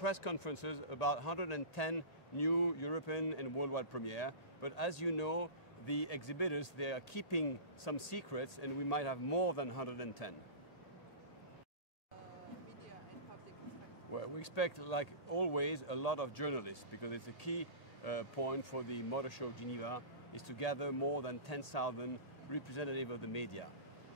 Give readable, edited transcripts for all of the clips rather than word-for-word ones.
press conferences about 110 new European and worldwide premiere. But as you know, the exhibitors, they are keeping some secrets, and we might have more than 110. Media and public expect? Well, we expect, like always, a lot of journalists, because it's a key point for the Motor Show of Geneva is to gather more than 10,000 representatives of the media.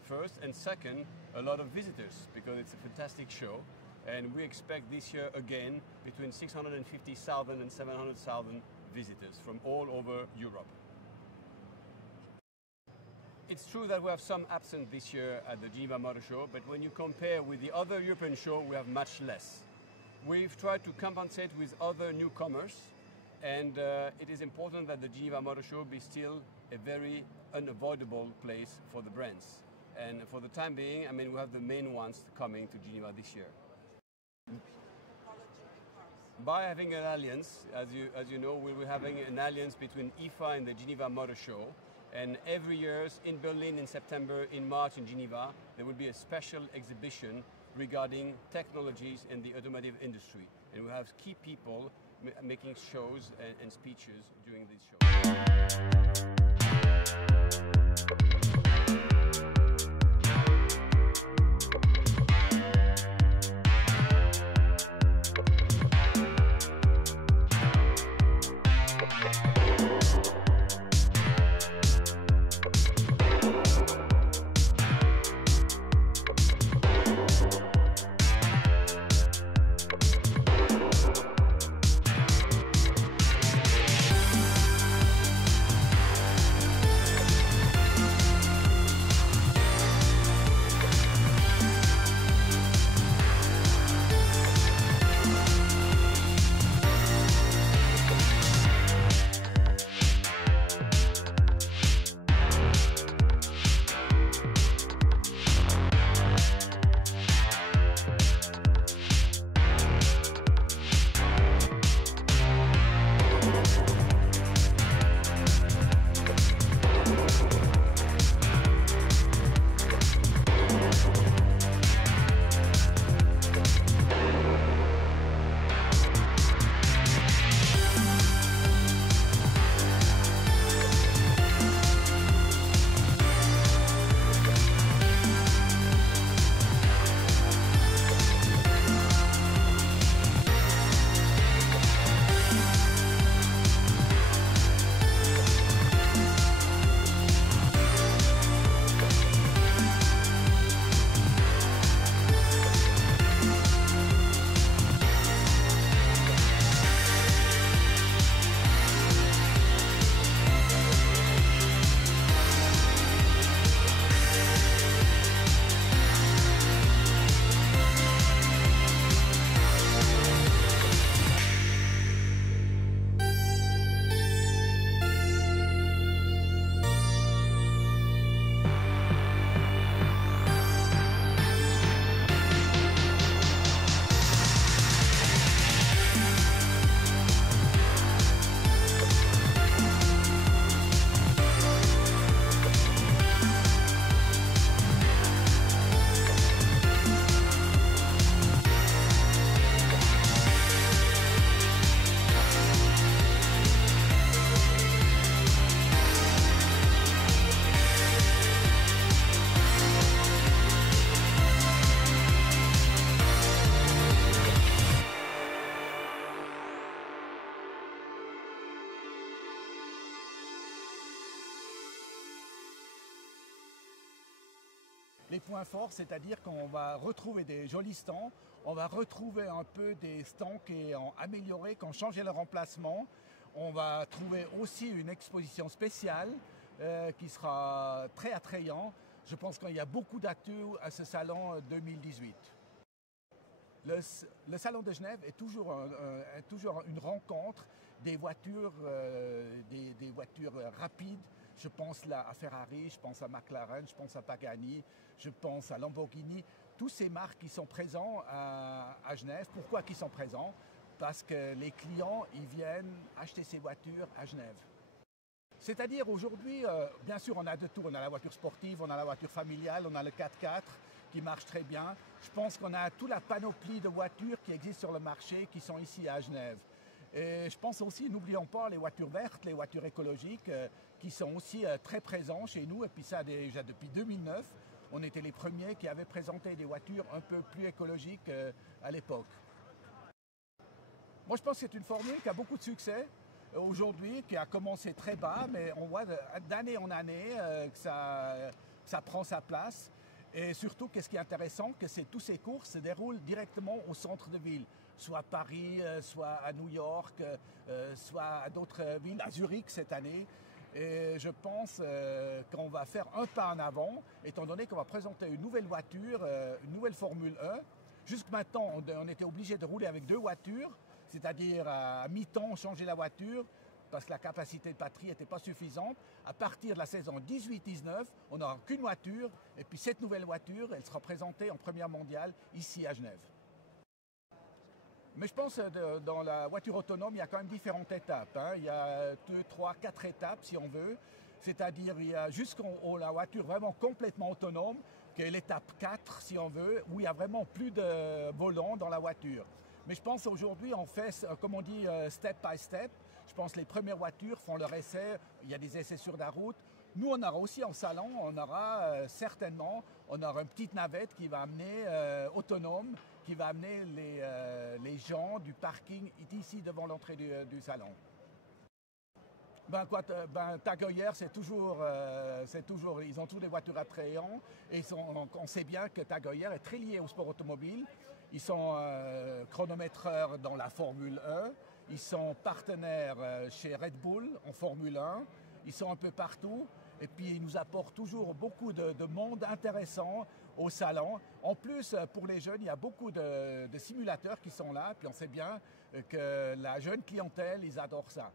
First, and second, a lot of visitors, because it's a fantastic show. And we expect this year again between 650,000 and 700,000 visitors from all over Europe. It's true that we have some absent this year at the Geneva Motor Show, but when you compare with the other European show, we have much less. We've tried to compensate with other newcomers, and it is important that the Geneva Motor Show be still a very unavoidable place for the brands. And for the time being, I mean, we have the main ones coming to Geneva this year. By having an alliance, as you know, we'll be having an alliance between IFA and the Geneva Motor Show. And every year in Berlin in September, in March in Geneva, there will be a special exhibition regarding technologies in the automotive industry. And we have key people making shows and speeches during these shows. Les points forts, c'est-à-dire qu'on va retrouver des jolis stands, on va retrouver un peu des stands qui ont amélioré, qui ont changé leur emplacement. On va trouver aussi une exposition spéciale qui sera très attrayante. Je pense qu'il y a beaucoup d'actu à ce salon 2018. Le salon de Genève est toujours une rencontre des voitures, des voitures rapides. Je pense là à Ferrari, je pense à McLaren, je pense à Pagani, je pense à Lamborghini. Tous ces marques qui sont présents à Genève. Pourquoi ils sont présents? Parce que les clients ils viennent acheter ces voitures à Genève. C'est-à-dire aujourd'hui, bien sûr, on a de tout. On a la voiture sportive, on a la voiture familiale, on a le 4x4 qui marche très bien. Je pense qu'on a toute la panoplie de voitures qui existent sur le marché qui sont ici à Genève. Et je pense aussi, n'oublions pas les voitures vertes, les voitures écologiques qui sont aussi très présents chez nous. Et puis ça déjà depuis 2009, on était les premiers qui avaient présenté des voitures un peu plus écologiques à l'époque. Moi je pense que c'est une formule qui a beaucoup de succès aujourd'hui, qui a commencé très bas, mais on voit d'année en année que ça prend sa place. Et surtout, qu'est-ce qui est intéressant, que tous ces courses se déroulent directement au centre de ville, soit à Paris, soit à New York, soit à d'autres villes, à Zurich cette année. Et je pense qu'on va faire un pas en avant, étant donné qu'on va présenter une nouvelle voiture, une nouvelle Formule 1. Jusque maintenant, on était obligé de rouler avec 2 voitures, c'est-à-dire à mi-temps changer la voiture, parce que la capacité de batterie n'était pas suffisante. À partir de la saison 18-19, on n'aura qu'une voiture, et puis cette nouvelle voiture, elle sera présentée en première mondiale ici à Genève. Mais je pense que dans la voiture autonome, il y a quand même différentes étapes. Il y a 2, 3, 4 étapes si on veut. C'est-à-dire il y a jusqu'à la voiture vraiment complètement autonome, qui est l'étape 4 si on veut, où il n'y a vraiment plus de volant dans la voiture. Mais je pense qu'aujourd'hui, on fait, comme on dit, step by step. Je pense que les premières voitures font leur essai, il y a des essais sur la route. Nous, on aura aussi en salon, on aura certainement, on aura une petite navette qui va amener autonome, qui va amener les gens du parking ici devant l'entrée du salon. Tag Heuer, c'est toujours, ils ont tous des voitures attrayantes et on sait bien que Tag Heuer est très lié au sport automobile. Ils sont chronométreurs dans la Formule 1, ils sont partenaires chez Red Bull en Formule 1, ils sont un peu partout et puis ils nous apportent toujours beaucoup de monde intéressant au salon. En plus, pour les jeunes, il y a beaucoup de simulateurs qui sont là, puis on sait bien que la jeune clientèle, ils adorent ça.